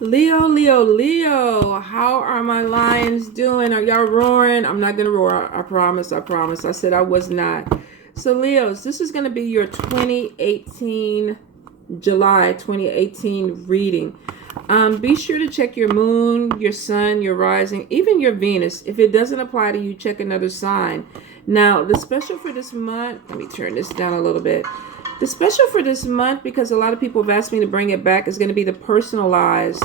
Leo, Leo, Leo. How are my lions doing? Are y'all roaring? I'm not going to roar. I promise. I promise. I said I was not. So, Leos, this is going to be your 2018, July 2018 reading. Be sure to check your moon, your sun, your rising, even your Venus. If it doesn't apply to you, check another sign. Now, the special for this month, let me turn this down a little bit. The special for this month, because a lot of people have asked me to bring it back, is going to be the personalized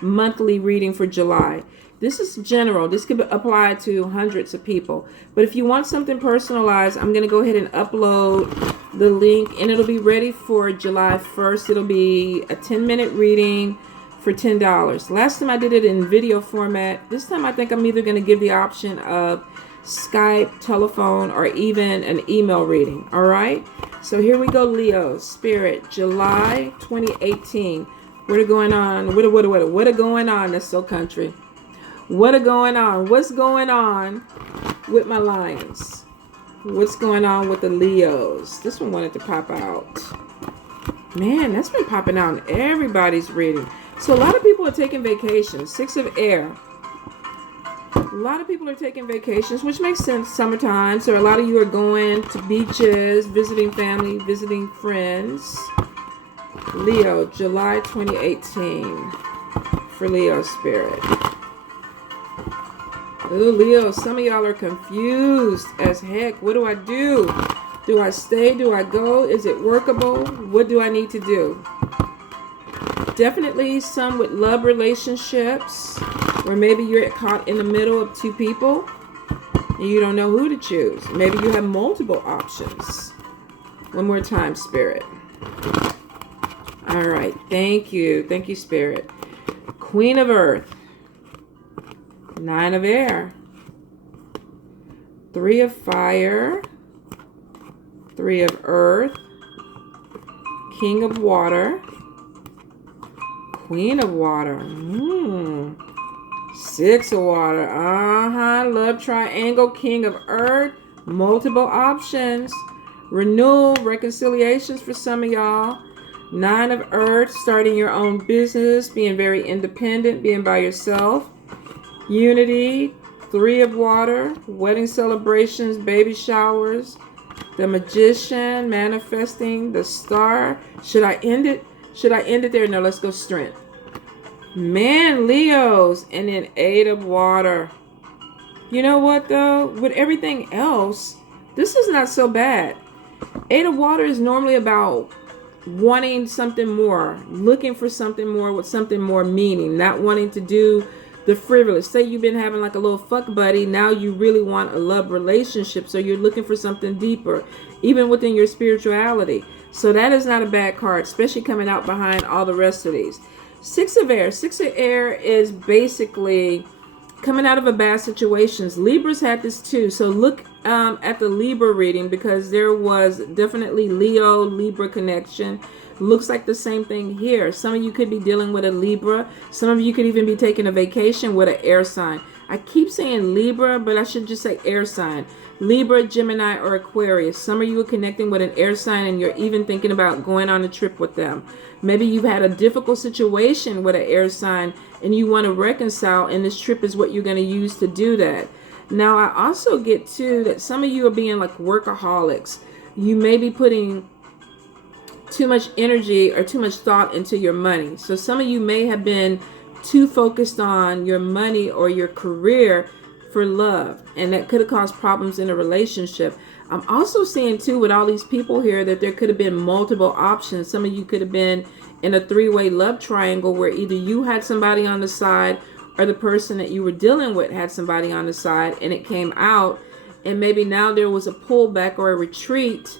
monthly reading for July. This is general. This could apply to hundreds of people. But if you want something personalized, I'm going to go ahead and upload the link, and it'll be ready for July 1st. It'll be a 10-minute reading for $10. Last time I did it in video format. This time I think I'm either going to give the option of Skype, telephone, or even an email reading. All right? So here we go, Leo. Spirit, July 2018. What are going on? What are going on? That's so country. What are going on? What's going on with my lions? What's going on with the Leos? This one wanted to pop out. Man, that's been popping out in everybody's reading. So a lot of people are taking vacations. Six of air. A lot of people are taking vacations, which makes sense. Summertime. So a lot of you are going to beaches, visiting family, visiting friends. Leo, July 2018 for Leo spirit. Ooh, Leo, some of y'all are confused as heck. What do I do? Do I stay? Do I go? Is it workable? What do I need to do? Definitely some with love relationships, or maybe you're caught in the middle of two people and you don't know who to choose. Maybe you have multiple options. One more time, Spirit. All right. Thank you. Thank you, Spirit. Queen of Earth. Nine of Air. Three of Fire. Three of Earth. King of Water. Queen of Water. Six of Water. Love triangle. King of Earth. Multiple options. Renewal. Reconciliations for some of y'all. Nine of Earth. Starting your own business. Being very independent. Being by yourself. Unity. Three of Water. Wedding celebrations. Baby showers. The Magician. Manifesting. The Star. Should I end it? Should I end it there? No, let's go Strength. Man, Leos. And then Eight of Water. You know what, though? With everything else, this is not so bad. Eight of Water is normally about wanting something more. Looking for something more with something more meaning. Not wanting to do the frivolous. Say you've been having like a little fuck buddy. Now you really want a love relationship. So you're looking for something deeper. Even within your spirituality. So that is not a bad card, especially coming out behind all the rest of these. Six of Air. Six of Air is basically coming out of a bad situations. Libras had this too. So look at the Libra reading, because there was definitely Leo-Libra connection. Looks like the same thing here. Some of you could be dealing with a Libra. Some of you could even be taking a vacation with an air sign. I keep saying Libra, but I should just say air sign. Libra, Gemini, or Aquarius. Some of you are connecting with an air sign and you're even thinking about going on a trip with them. Maybe you've had a difficult situation with an air sign and you want to reconcile, and this trip is what you're going to use to do that. Now, I also get too that some of you are being like workaholics. You may be putting too much energy or too much thought into your money. So some of you may have been too focused on your money or your career for love, and that could have caused problems in a relationship. I'm also seeing too with all these people here that there could have been multiple options. Some of you could have been in a three-way love triangle where either you had somebody on the side or the person that you were dealing with had somebody on the side, and it came out, and maybe now there was a pullback or a retreat,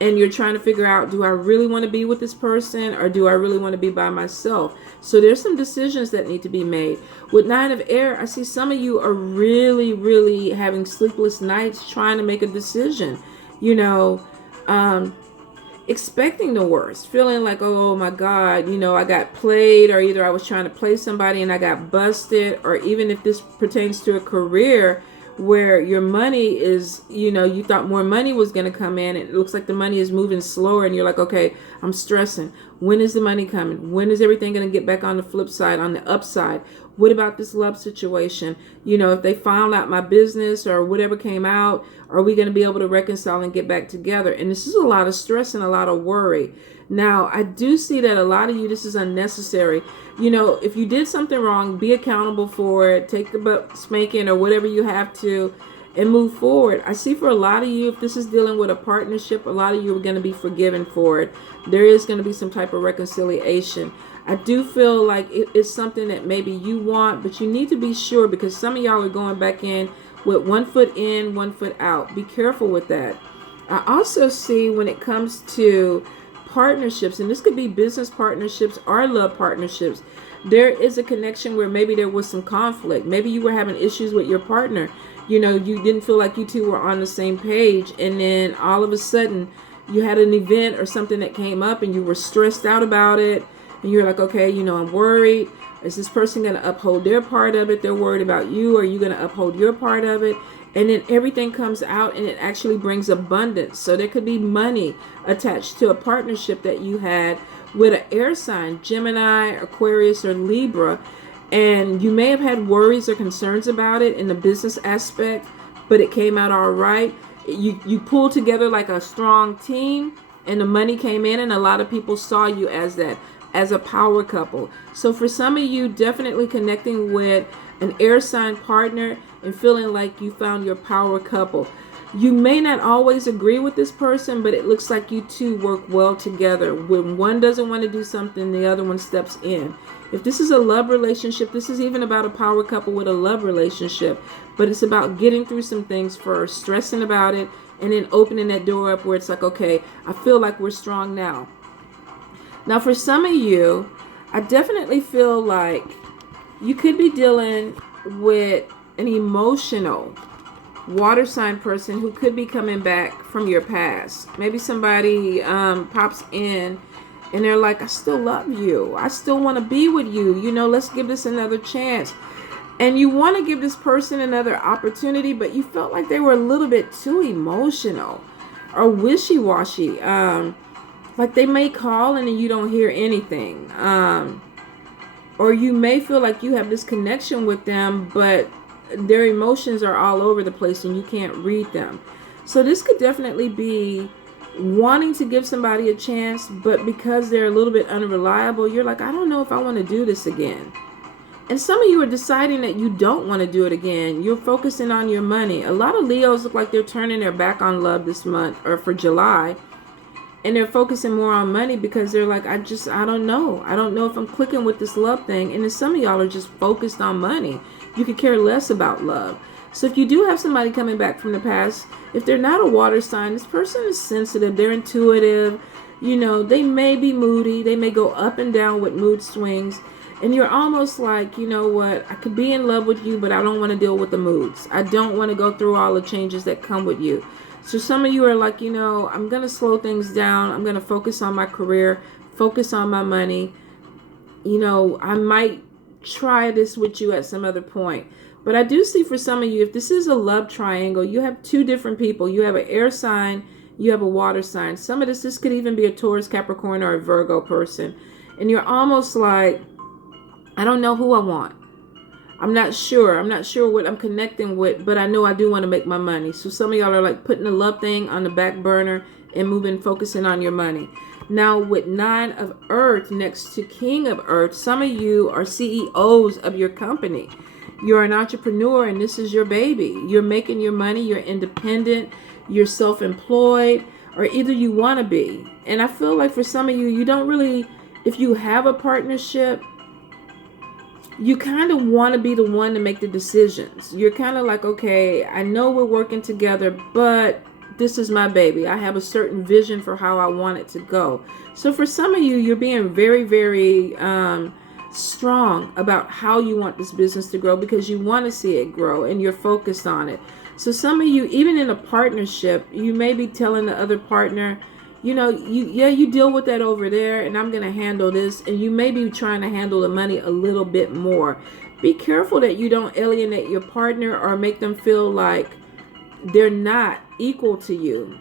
and you're trying to figure out, do I really want to be with this person, or do I really want to be by myself? So there's some decisions that need to be made. With Nine of Air, I see some of you are really, really having sleepless nights trying to make a decision. You know, expecting the worst, feeling like, oh my God, you know, I got played, or either I was trying to play somebody and I got busted, or even if this pertains to a career where your money is, you thought more money was going to come in. It looks like the money is moving slower and you're like, okay, I'm stressing. When is the money coming? When is everything going to get back on the flip side, on the upside? What about this love situation? If they found out my business or whatever came out, are we going to be able to reconcile and get back together? And this is a lot of stress and a lot of worry. Now, I do see that a lot of you, this is unnecessary. If you did something wrong, be accountable for it. Take the butt spanking or whatever you have to and move forward. I see for a lot of you, if this is dealing with a partnership, a lot of you are going to be forgiven for it. There is going to be some type of reconciliation. I do feel like it's something that maybe you want, but you need to be sure, because some of y'all are going back in with 1 foot in, 1 foot out. Be careful with that. I also see when it comes to partnerships, and this could be business partnerships or love partnerships, there is a connection where maybe there was some conflict. Maybe you were having issues with your partner. You didn't feel like you two were on the same page, and then all of a sudden you had an event or something that came up and you were stressed out about it, and you're like, okay, I'm worried. Is this person going to uphold their part of it? They're worried about you. Are you going to uphold your part of it? And then everything comes out and it actually brings abundance. So there could be money attached to a partnership that you had with an air sign, Gemini, Aquarius, or Libra. And you may have had worries or concerns about it in the business aspect, but it came out all right. You pulled together like a strong team and the money came in, and a lot of people saw you as that, as a power couple. So for some of you, definitely connecting with an air sign partner and feeling like you found your power couple. You may not always agree with this person, but it looks like you two work well together. When one doesn't want to do something, the other one steps in. If this is a love relationship, this is even about a power couple with a love relationship, but it's about getting through some things first, stressing about it, and then opening that door up where it's like, okay, I feel like we're strong now. Now, for some of you, I definitely feel like you could be dealing with an emotional water sign person who could be coming back from your past. Maybe somebody pops in and they're like, I still love you. I still want to be with you. Let's give this another chance. And you want to give this person another opportunity, but you felt like they were a little bit too emotional or wishy-washy. Like they may call and then you don't hear anything. Or you may feel like you have this connection with them, but their emotions are all over the place and you can't read them. So this could definitely be wanting to give somebody a chance, but because they're a little bit unreliable, you're like, I don't know if I want to do this again. And some of you are deciding that you don't want to do it again. You're focusing on your money. A lot of Leos look like they're turning their back on love this month or for July. And they're focusing more on money because they're like, I don't know. I don't know if I'm clicking with this love thing. And then some of y'all are just focused on money. You could care less about love. So if you do have somebody coming back from the past, if they're not a water sign, this person is sensitive. They're intuitive. They may be moody. They may go up and down with mood swings. And you're almost like, you know what? I could be in love with you, but I don't want to deal with the moods. I don't want to go through all the changes that come with you. So some of you are like, I'm going to slow things down. I'm going to focus on my career, focus on my money. I might try this with you at some other point. But I do see for some of you, if this is a love triangle, you have two different people. You have an air sign, you have a water sign. Some of this could even be a Taurus, Capricorn, or a Virgo person. And you're almost like, I don't know who I want. I'm not sure. I'm not sure what I'm connecting with, but I know I do want to make my money. So some of y'all are like putting the love thing on the back burner and focusing on your money. Now with 9 of Earth next to King of Earth, some of you are CEOs of your company. You're an entrepreneur and this is your baby. You're making your money. You're independent. You're self-employed, or either you want to be. And I feel like for some of you, you don't really, if you have a partnership, you kind of want to be the one to make the decisions. You're kind of like, okay, I know we're working together, but this is my baby. I have a certain vision for how I want it to go. So for some of you, you're being very, very strong about how you want this business to grow because you want to see it grow and you're focused on it. So some of you, even in a partnership, you may be telling the other partner, you deal with that over there and I'm going to handle this. And you may be trying to handle the money a little bit more. be careful that you don't alienate your partner or make them feel like they're not equal to you.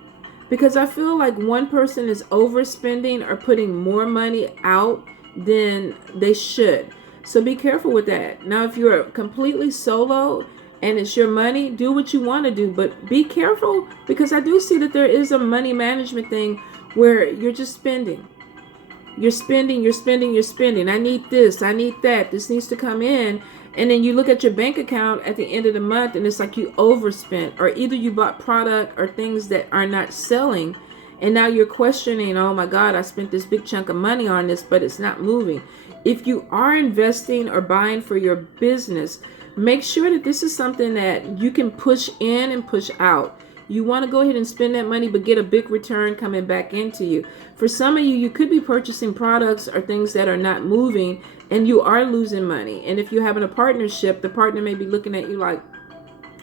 Because I feel like one person is overspending or putting more money out than they should. So be careful with that. Now, if you're completely solo and it's your money, do what you want to do. But be careful, because I do see that there is a money management thing where you're just spending. You're spending. I need this. I need that. This needs to come in. And then you look at your bank account at the end of the month and it's like you overspent, or either you bought product or things that are not selling. And now you're questioning, oh my God, I spent this big chunk of money on this, but it's not moving. If you are investing or buying for your business, make sure that this is something that you can push in and push out. You want to go ahead and spend that money, but get a big return coming back into you. For some of you, you could be purchasing products or things that are not moving and you are losing money. And if you're having a partnership, the partner may be looking at you like,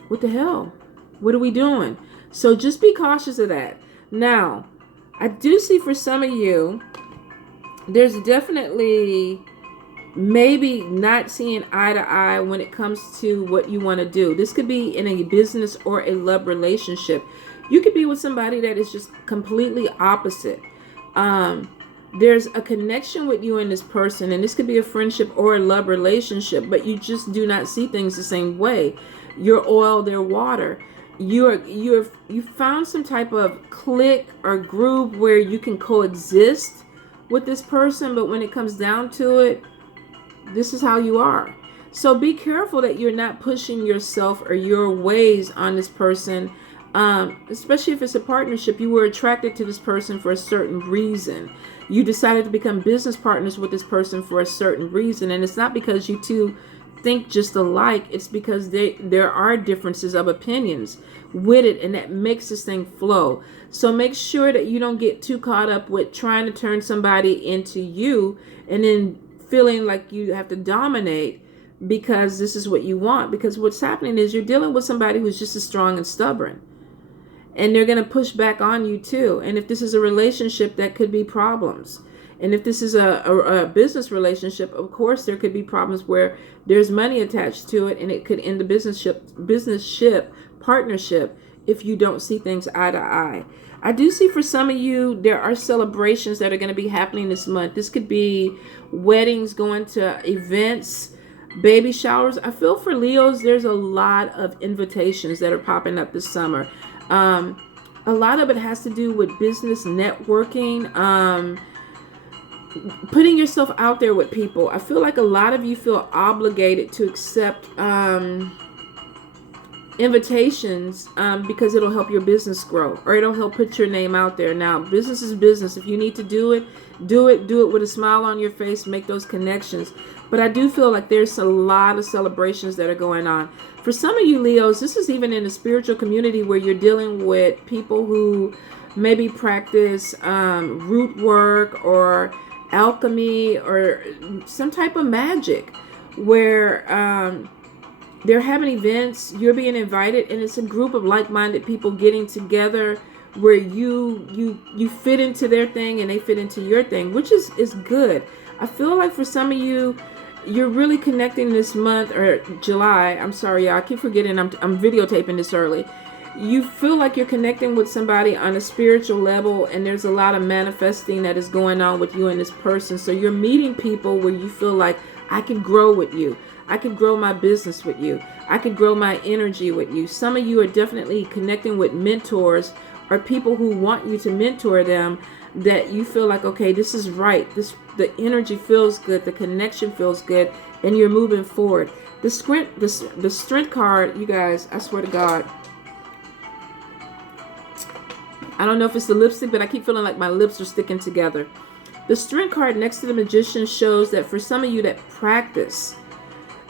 what the hell? What are we doing? So just be cautious of that. Now, I do see for some of you, there's definitely maybe not seeing eye to eye when it comes to what you want to do. This could be in a business or a love relationship. You could be with somebody that is just completely opposite. There's a connection with you and this person, and this could be a friendship or a love relationship, but you just do not see things the same way. You're oil, they're water. You found some type of clique or group where you can coexist with this person, but when it comes down to it, this is how you are. So be careful that you're not pushing yourself or your ways on this person, especially if it's a partnership. You were attracted to this person for a certain reason. You decided to become business partners with this person for a certain reason, and it's not because you two think just alike. It's because there are differences of opinions with it, and that makes this thing flow. So make sure that you don't get too caught up with trying to turn somebody into you and then feeling like you have to dominate because this is what you want. Because what's happening is you're dealing with somebody who's just as strong and stubborn, and they're going to push back on you too. And if this is a relationship, that could be problems. And if this is a business relationship, of course there could be problems where there's money attached to it, and it could end the business partnership if you don't see things eye to eye. I do see for some of you, there are celebrations that are going to be happening this month. This could be weddings, going to events, baby showers. I feel for Leos, there's a lot of invitations that are popping up this summer. A lot of it has to do with business networking, putting yourself out there with people. I feel like a lot of you feel obligated to accept invitations because it'll help your business grow, or it'll help put your name out there. Now, business is business. If you need to do it with a smile on your face, make those connections. But I do feel like there's a lot of celebrations that are going on. For some of you Leos, this is even in the spiritual community where you're dealing with people who maybe practice root work or alchemy or some type of magic, where they're having events, you're being invited, and it's a group of like-minded people getting together where you fit into their thing and they fit into your thing, which is good. I feel like for some of you, you're really connecting this month, or July. I'm sorry, y'all. I keep forgetting I'm videotaping this early. You feel like you're connecting with somebody on a spiritual level, and there's a lot of manifesting that is going on with you and this person. So you're meeting people where you feel like, I can grow with you. I could grow my business with you. I could grow my energy with you. Some of you are definitely connecting with mentors or people who want you to mentor them, that you feel like, okay, this is right. The energy feels good. The connection feels good, and you're moving forward. The strength card, you guys, I swear to God, I don't know if it's the lipstick, but I keep feeling like my lips are sticking together. The strength card next to the Magician shows that for some of you that practice,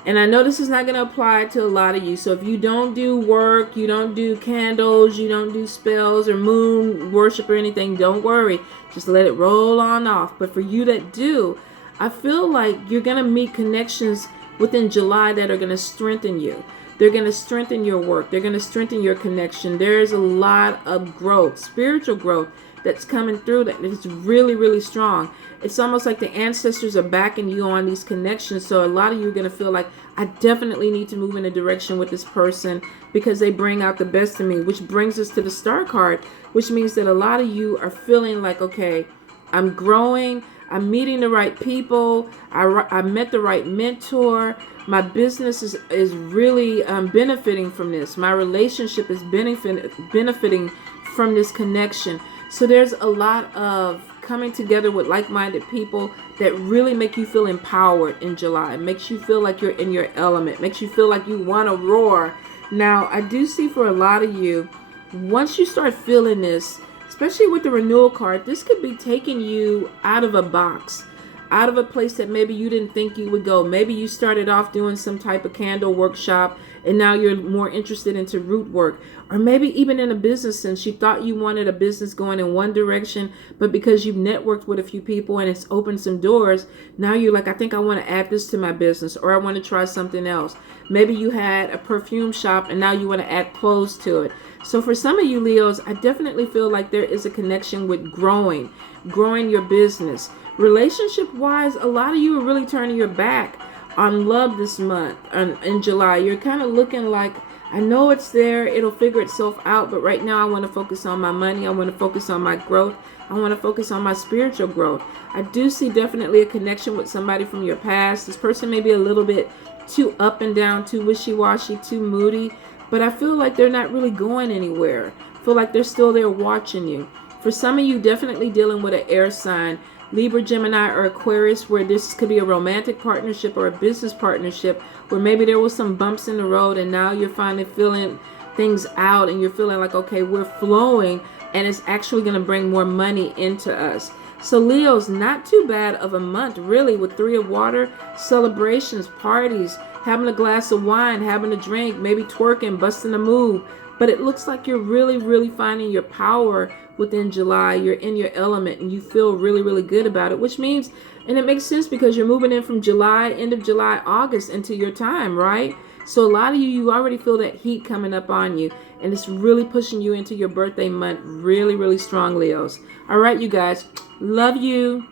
and I know this is not going to apply to a lot of you. So if you don't do work, you don't do candles, you don't do spells or moon worship or anything, don't worry. Just let it roll on off. But for you that do, I feel like you're going to meet connections within July that are going to strengthen you. They're going to strengthen your work. They're going to strengthen your connection. There's a lot of growth, spiritual growth that's coming through that is really, really strong. It's almost like the ancestors are backing you on these connections. So a lot of you are going to feel like, I definitely need to move in a direction with this person because they bring out the best in me, which brings us to the Star card, which means that a lot of you are feeling like, okay, I'm growing, I'm meeting the right people, I met the right mentor, my business is really benefiting from this, my relationship is benefiting from this connection. So there's a lot of coming together with like-minded people that really make you feel empowered in July. It makes you feel like you're in your element, makes you feel like you want to roar. Now, I do see for a lot of you, once you start feeling this, especially with the renewal card, this could be taking you out of a box, out of a place that maybe you didn't think you would go. Maybe you started off doing some type of candle workshop and now you're more interested into root work. Or maybe even in a business sense, you thought you wanted a business going in one direction, but because you've networked with a few people and it's opened some doors, now you're like, I think I want to add this to my business, or I want to try something else. Maybe you had a perfume shop and now you want to add clothes to it. So for some of you Leos, I definitely feel like there is a connection with growing your business. Relationship wise, a lot of you are really turning your back on love this month. In July, you're kind of looking like, I know it's there, it'll figure itself out, but right now I want to focus on my money, I want to focus on my growth, I want to focus on my spiritual growth. I do see definitely a connection with somebody from your past. This person may be a little bit too up and down, too wishy-washy, too moody, but I feel like they're not really going anywhere. I feel like they're still there watching you. For some of you, definitely dealing with an air sign, Libra, Gemini, or Aquarius, where this could be a romantic partnership or a business partnership, where maybe there was some bumps in the road and now you're finally feeling things out and you're feeling like, okay, we're flowing and it's actually going to bring more money into us. So Leo's not too bad of a month, really, with 3 of water, celebrations, parties, having a glass of wine, having a drink, maybe twerking, busting a move. But it looks like you're really, really finding your power within July. You're in your element and you feel really, really good about it, which means, and it makes sense because you're moving in from July, end of July, August into your time, right? So a lot of you already feel that heat coming up on you, and it's really pushing you into your birthday month really, really strong, Leos. All right, you guys. Love you.